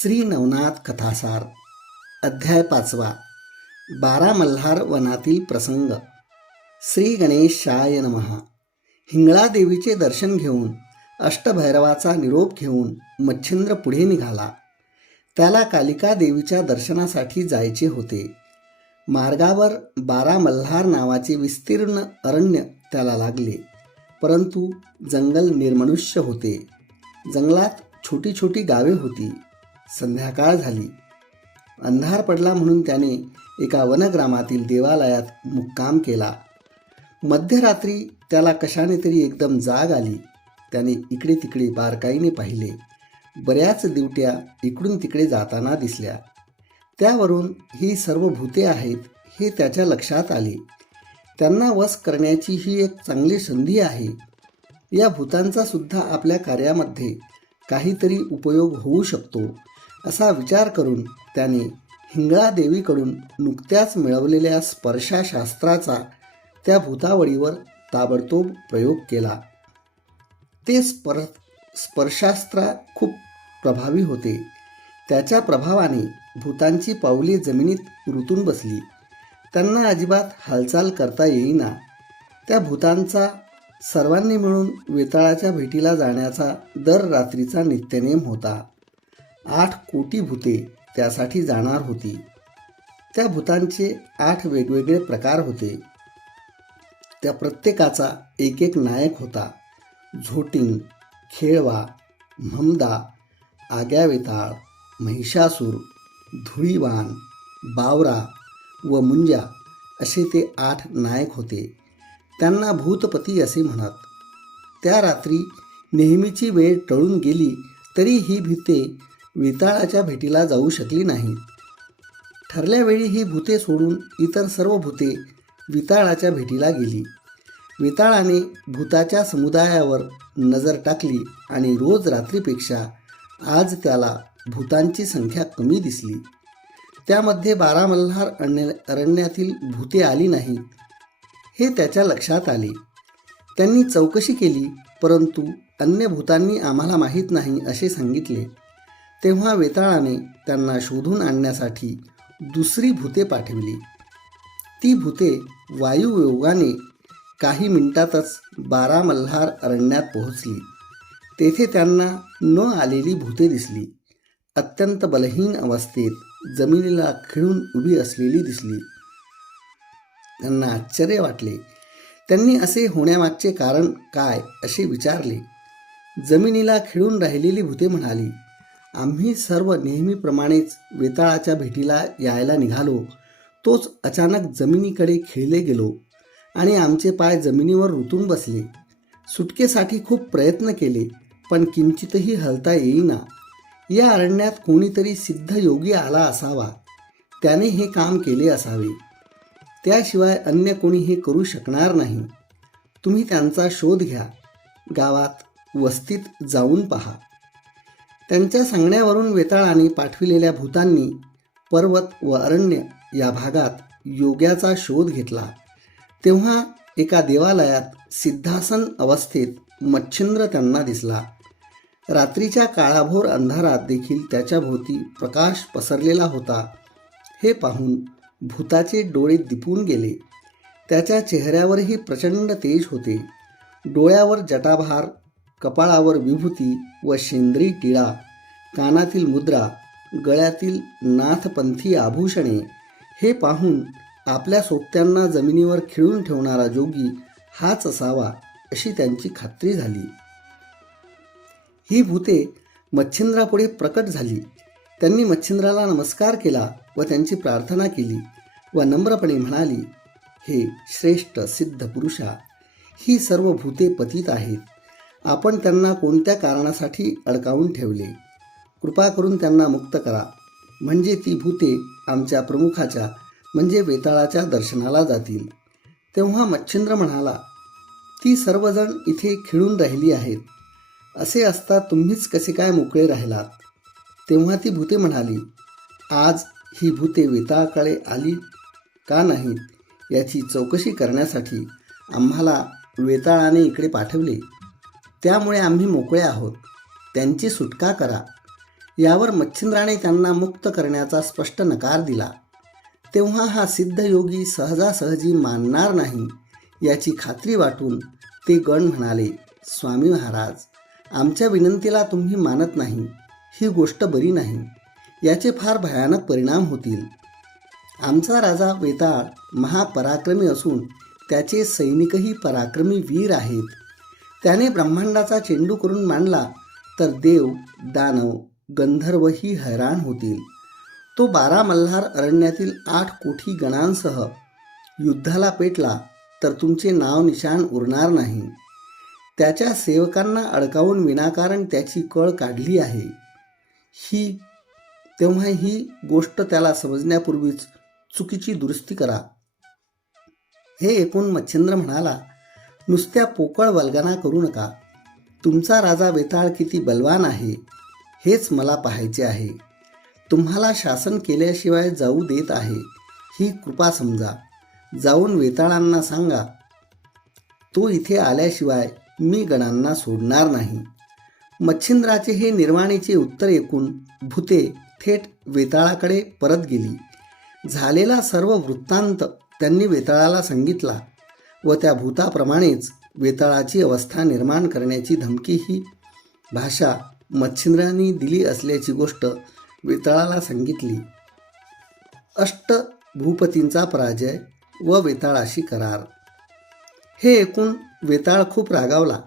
श्री नवनाथ कथासार अध्याय पाचवा बारा मल्हार वनातील प्रसंग. श्री गणेशाय नमः. हिंगळा देवीचे दर्शन घेऊन अष्टभैरवाचा निरोप घेऊन मच्छिंद्र पुढे निघाला. त्याला कालिका देवीच्या दर्शनासाठी जायचे होते. मार्गावर बारा मल्हार नावाचे विस्तीर्ण अरण्य त्याला लागले. परंतु जंगल निर्मनुष्य होते. जंगलात छोटी छोटी गावे होती. संध्याकाळ झाली. अंधार पडला म्हणून त्याने एका वनग्रामातील देवालयात मुक्काम केला. मध्यरात्री त्याला कशाने तरी एकदम जाग आली. त्याने इकडे तिकडे बारकाईने पाहिले. बऱ्याच दिवट्या इकडून तिकडे जाताना दिसल्या. त्यावरून ही सर्व भूते आहेत हे त्याच्या लक्षात आले. त्यांना वस करण्याची ही एक चांगली संधी आहे. या भूतांचा सुद्धा आपल्या कार्यामध्ये काहीतरी उपयोग होऊ शकतो. असा विचार करून त्याने हिंगळा देवीकडून नुकत्याच मिळवलेल्या स्पर्शाशास्त्राचा त्या भूतावळीवर ताबडतोब प्रयोग केला. ते स्पर स्पर्शास्त्र खूप प्रभावी होते. त्याच्या प्रभावाने भूतांची पावले जमिनीत रुतून बसली. त्यांना अजिबात हालचाल करता येईना. त्या भूतांचा सर्वांनी मिळून वेताळाच्या भेटीला जाण्याचा दर रात्रीचा नित्यनेम होता. आठ कोटी भूते त्यासाठी जाणार होती. त्या भूतांचे आठ वेगवेगळे प्रकार होते. त्या प्रत्येकाचा एक एक नायक होता. झोटिंग खेळवा म्हमदा आग्यावेताळ महिषासूर धुळीवान बावरा व मुंजा असे ते आठ नायक होते. त्यांना भूतपती असे म्हणत. त्या रात्री नेहमीची वेळ टळून गेली तरी ही भीते वेताळाच्या भेटीला जाऊ शकली नाहीत. ठरल्यावेळी ही भूते सोडून इतर सर्व भूते विताळाच्या भेटीला गेली. वेताळाने भूताच्या समुदायावर नजर टाकली आणि रोज रात्रीपेक्षा आज त्याला भूतांची संख्या कमी दिसली. त्यामध्ये बारा मल्हार अरण्य अरण्यातील भूते आली नाहीत हे त्याच्या लक्षात आले. त्यांनी चौकशी केली परंतु अन्य भूतांनी आम्हाला माहीत नाही असे सांगितले. तेव्हा वेताळाने त्यांना शोधून आणण्यासाठी दुसरी भूते पाठविली. ती भूते वायुयोगाने काही मिनिटातच बारा मल्हार अरण्यात पोहोचली. तेथे त्यांना न आलेली भूते दिसली. अत्यंत बलहीन अवस्थेत जमिनीला खिळून उभी असलेली दिसली. त्यांना आश्चर्य वाटले. त्यांनी असे होण्यामागचे कारण काय असे विचारले. जमिनीला खिळून राहिलेली भूते म्हणाली आम्ही सर्व नेहमीप्रमाणेच वेताळाच्या भेटीला यायला निघालो. तोच अचानक जमिनीकडे खेळले गेलो आणि आमचे पाय जमिनीवर रुतून बसले. सुटकेसाठी खूप प्रयत्न केले पण किंचितही हलता येईना. या अरण्यात कोणीतरी सिद्ध योगी आला असावा. त्याने हे काम केले असावे. त्याशिवाय अन्य कोणी हे करू शकणार नाही. तुम्ही त्यांचा शोध घ्या. गावात वस्तीत जाऊन पहा. त्यांच्या सांगण्यावरून वेताळाने पाठविलेल्या भूतांनी पर्वत व अरण्य या भागात योग्याचा शोध घेतला. तेव्हा एका देवालयात सिद्धासन अवस्थेत मच्छिंद्र त्यांना दिसला. रात्रीच्या काळाभोर अंधारात देखील त्याच्या भोवती प्रकाश पसरलेला होता. हे पाहून भूताचे डोळे दिपून गेले. त्याच्या चेहऱ्यावरही प्रचंड तेज होते. डोळ्यावर जटाभार कपाळावर विभूती व शेंद्री टिळा कानातील मुद्रा गळ्यातील नाथपंथी आभूषणे हे पाहून आपल्या सोबत्यांना जमिनीवर खिळून ठेवणारा जोगी हाच असावा अशी त्यांची खात्री झाली. ही भूते मच्छिंद्रापुढे प्रकट झाली. त्यांनी मच्छिंद्राला नमस्कार केला व त्यांची प्रार्थना केली व नम्रपणे म्हणाली हे श्रेष्ठ सिद्ध पुरुषा ही सर्व भूते पतित आहेत. आपण त्यांना कोणत्या कारणासाठी अडकावून ठेवले? कृपा करून त्यांना मुक्त करा. म्हणजे ती भूते आमच्या प्रमुखाच्या म्हणजे वेताळाच्या दर्शनाला जातील. तेव्हा मच्छिंद्र म्हणाला ती सर्वजण इथे खिळून राहिली आहेत. असे असता तुम्हीच कसे काय मोकळे राहिलात? तेव्हा ती भूते म्हणाली आज ही भूते वेताळाकडे आली का नाहीत? याची चौकशी करण्यासाठी आम्हाला वेताळाने इकडे पाठवले. त्यामुळे आम्ही मोकळे आहोत. त्यांची सुटका करा. यावर मच्छिंद्राने त्यांना मुक्त करण्याचा स्पष्ट नकार दिला. तेव्हा हा सिद्ध योगी सहजासहजी मानणार नाही याची खात्री वाटून ते गण म्हणाले स्वामी महाराज आमच्या विनंतीला तुम्ही मानत नाही. ही गोष्ट बरी नाही. याचे फार भयानक परिणाम होतील. आमचा राजा वेताळ महापराक्रमी असून त्याचे सैनिकही पराक्रमी वीर आहेत. त्याने ब्रह्मांडाचा चेंडू करून मांडला तर देव दानव गंधर्वही हैराण होतील. तो बारा मल्हार अरण्यातील आठ कोठी गणांसह युद्धाला पेटला तर तुमचे नाव निशाण उरणार नाही. त्याच्या सेवकांना अडकावून विनाकारण त्याची कळ काढली आहे. ही तेव्हा ही गोष्ट त्याला समजण्यापूर्वीच चुकीची दुरुस्ती करा. हे ऐकून मच्छिंद्र म्हणाला नुसत्या पोकळ वल्गना करू नका. तुमचा राजा वेताळ किती बलवान आहे हेच मला पाहायचे आहे. तुम्हाला शासन केल्याशिवाय जाऊ देत आहे ही कृपा समजा. जाऊन वेताळांना सांगा. तो इथे आल्याशिवाय मी गणांना सोडणार नाही. मच्छिंद्राचे हे निर्वाणीचे उत्तर ऐकून भूते थेट वेताळाकडे परत गेली. झालेला सर्व वृत्तांत त्यांनी वेताळाला सांगितला. व त्या भूताप्रमाणेच वेताळाची अवस्था निर्माण करण्याची धमकी ही भाषा मच्छिंद्रांनी दिली असल्याची गोष्ट वेताळाला सांगितली. अष्ट भूपतींचा पराजय व वेताळाशी करार. हे ऐकून वेताळ खूप रागावला.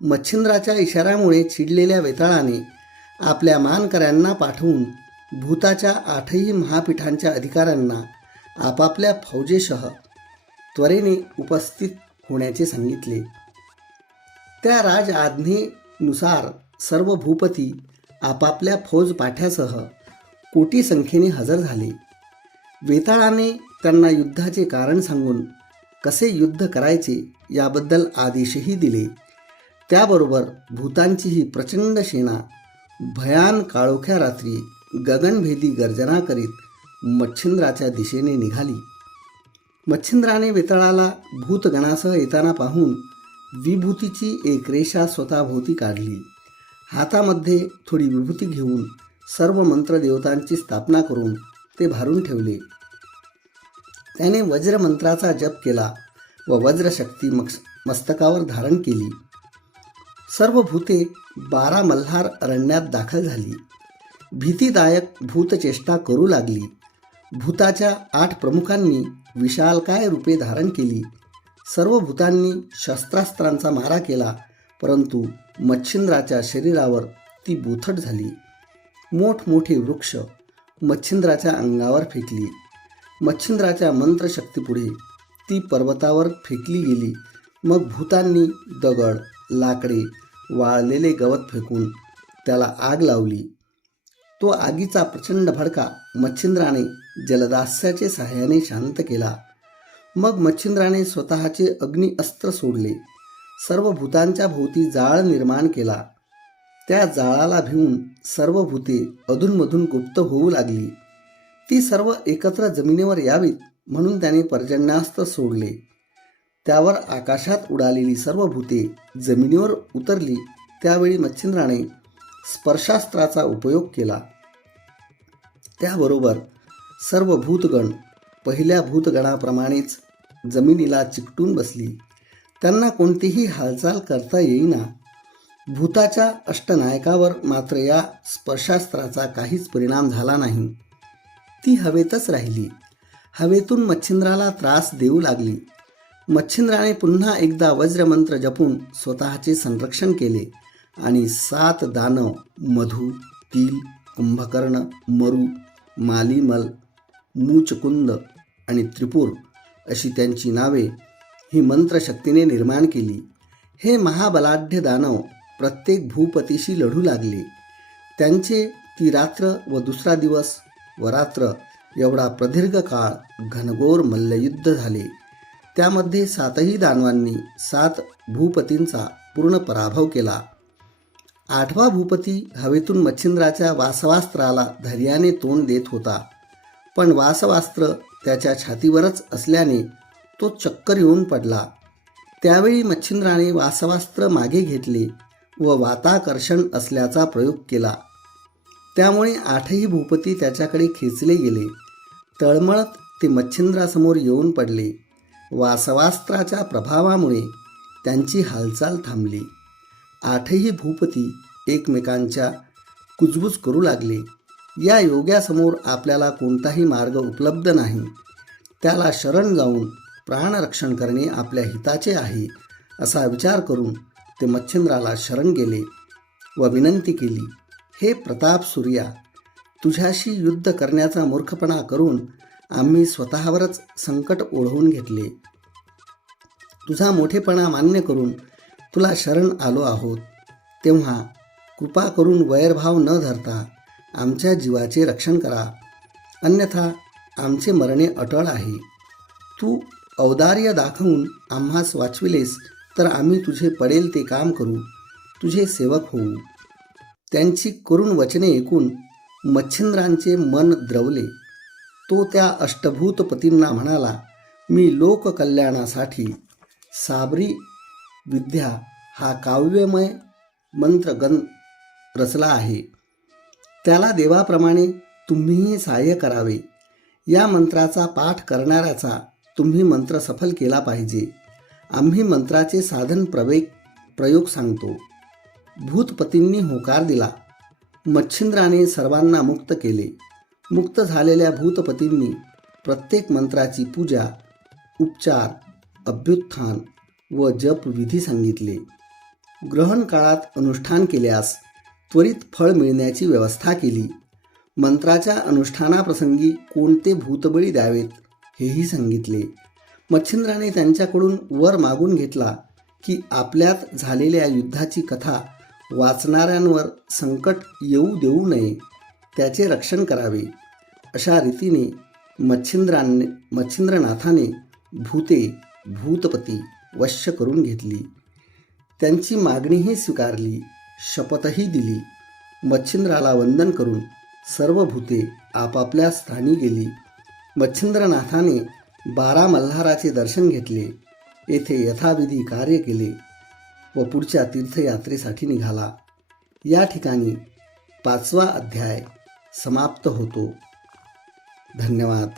मच्छिंद्राच्या इशाऱ्यामुळे चिडलेल्या वेताळाने आपल्या मानकऱ्यांना पाठवून भूताच्या आठही महापीठांच्या अधिकाऱ्यांना आपापल्या फौजेसह त्वरेने उपस्थित होण्याचे सांगितले. त्या राज आज्ञेनुसार सर्व भूपती आपापल्या फौज पाठ्यासह कोटी संख्येने हजर झाले. वेताळाने त्यांना युद्धाचे कारण सांगून कसे युद्ध करायचे याबद्दल आदेशही दिले. त्याबरोबर भूतांची ही प्रचंड सेना भयान काळोख्या रात्री गगनभेदी गर्जना करीत मच्छिंद्राच्या दिशेने निघाली. मच्छिंद्राने वेताळाला भूतगणासह येताना पाहून विभूतीची एक रेषा स्वतःभोवती काढली. हातामध्ये थोडी विभूती घेऊन सर्व मंत्रदेवतांची स्थापना करून ते भारून ठेवले. त्याने वज्रमंत्राचा जप केला व वज्रशक्ती मक्ष मस्तकावर धारण केली. सर्व भूते बारा मल्हार अरण्यात दाखल झाली. भीतीदायक भूतचेष्टा करू लागली. भूताच्या आठ प्रमुखांनी विशालकाय रूपे धारण केली? सर्व भूतांनी शस्त्रास्त्रांचा मारा केला परंतु मच्छिंद्राच्या शरीरावर ती बुथट झाली. मोठमोठे वृक्ष मच्छिंद्राच्या अंगावर फेकली. मच्छिंद्राच्या मंत्रशक्तीपुढे ती पर्वतावर फेकली गेली. मग भूतांनी दगड लाकडे वाळलेले गवत फेकून त्याला आग लावली. तो आगीचा प्रचंड भडका मच्छिंद्राने जलदास्याचे सहाय्याने शांत केला. मग मच्छिंद्राने स्वतःचे अग्नि अस्त्र सोडले. सर्व भूतांच्या भोवती जाळ निर्माण केला. त्या जाळाला भिवून सर्व भूते अधूनमधून गुप्त होऊ लागली. ती सर्व एकत्र जमिनीवर यावीत म्हणून त्याने पर्जन्यास्त्र सोडले. त्यावर आकाशात उडालेली सर्व भूते जमिनीवर उतरली. त्यावेळी मच्छिंद्राने स्पर्शास्त्राचा उपयोग केला. त्याबरोबर सर्व भूतगण पहिल्या भूतगणाप्रमाणेच जमिनीला चिकटून बसली. त्यांना कोणतीही हालचाल करता येईना. भूताच्या अष्टनायकावर मात्र या स्पर्शास्त्राचा काहीच परिणाम झाला नाही. ती हवेतच राहिली. हवेतून मच्छिंद्राला त्रास देऊ लागली. मच्छिंद्राने पुन्हा एकदा वज्रमंत्र जपून स्वतःचे संरक्षण केले आणि सात दानव मधु तिल कुंभकर्ण मरू मालीमल मूचकुंद आणि त्रिपूर अशी त्यांची नावे ही मंत्रशक्तीने निर्माण केली. हे महाबलाढ्य दानव प्रत्येक भूपतीशी लढू लागले. त्यांचे ती रात्र व दुसरा दिवस व रात्र एवढा प्रदीर्घ काळ घनघोर मल्लयुद्ध झाले. त्यामध्ये सातही दानवांनी सात भूपतींचा पूर्ण पराभव केला. आठवा भूपती हवेतून मच्छिंद्राच्या वासवास्त्राला धैर्याने तोंड देत होता. पण वासवास्त्र त्याच्या छातीवरच असल्याने तो चक्कर येऊन पडला. त्यावेळी मच्छिंद्राने वासवास्त्र मागे घेतले व वाताकर्षण असल्याचा प्रयोग केला. त्यामुळे आठही भूपती त्याच्याकडे खेचले गेले. तळमळत ते मच्छिंद्रासमोर येऊन पडले. वासवास्त्राच्या प्रभावामुळे त्यांची हालचाल थांबली. आठही भूपती एकमेकांच्या कुजबूज करू लागले. या योग्यासमोर आपल्याला कोणताही मार्ग उपलब्ध नाही. त्याला शरण जाऊन प्राणरक्षण करणे आपल्या हिताचे आहे असा विचार करून ते मच्छिंद्राला शरण गेले व विनंती केली हे प्रताप सूर्या तुझ्याशी युद्ध करण्याचा मूर्खपणा करून आम्ही स्वतःवरच संकट ओढवून घेतले. तुझा मोठेपणा मान्य करून तुला शरण आलो आहोत. तेव्हा कृपा करून वैरभाव न धरता आमच्या जीवाचे रक्षण करा. अन्यथा आमचे मरणे अटळ आहे. तू औदार्य दाखवून आम्हास वाचविलेस तर आम्ही तुझे पडेल ते काम करू. तुझे सेवक होऊ. त्यांची करुण वचने ऐकून मच्छिंद्रांचे मन द्रवले. तो त्या अष्टभूत पतींना म्हणाला मी लोककल्याणासाठी साबरी विद्या हा काव्यमय मंत्रगण रचला आहे. त्याला देवाप्रमाणे तुम्हीही सहाय्य करावे. या मंत्राचा पाठ करणाऱ्याचा तुम्ही मंत्र सफल केला पाहिजे. आम्ही मंत्राचे साधन प्रवेग प्रयोग सांगतो. भूतपतींनी होकार दिला. मच्छिंद्राने सर्वांना मुक्त केले. मुक्त झालेल्या भूतपतींनी प्रत्येक मंत्राची पूजा उपचार अभ्युत्थान व जप विधी सांगितले. ग्रहण काळात अनुष्ठान केल्यास त्वरित फळ मिळण्याची व्यवस्था केली. मंत्राच्या अनुष्ठानाप्रसंगी कोणते भूतबळी द्यावेत हेही सांगितले. मच्छिंद्राने त्यांच्याकडून वर मागून घेतला की आपल्यात झालेल्या युद्धाची कथा वाचणाऱ्यांवर संकट येऊ देऊ नये त्याचे रक्षण करावे. अशा रीतीने मच्छिंद्राने मच्छिंद्रनाथाने भूते भूतपती वश्य करून घेतली. त्यांची मागणीही स्वीकारली शपथही दिली. मच्छिंद्राला वंदन करून सर्व भूते आपापल्या स्थानी गेली. मच्छिंद्रनाथाने बारा मल्हाराचे दर्शन घेतले. येथे यथाविधी कार्य केले व पुढच्या तीर्थयात्रेसाठी निघाला. या ठिकाणी पाचवा अध्याय समाप्त होतो. धन्यवाद.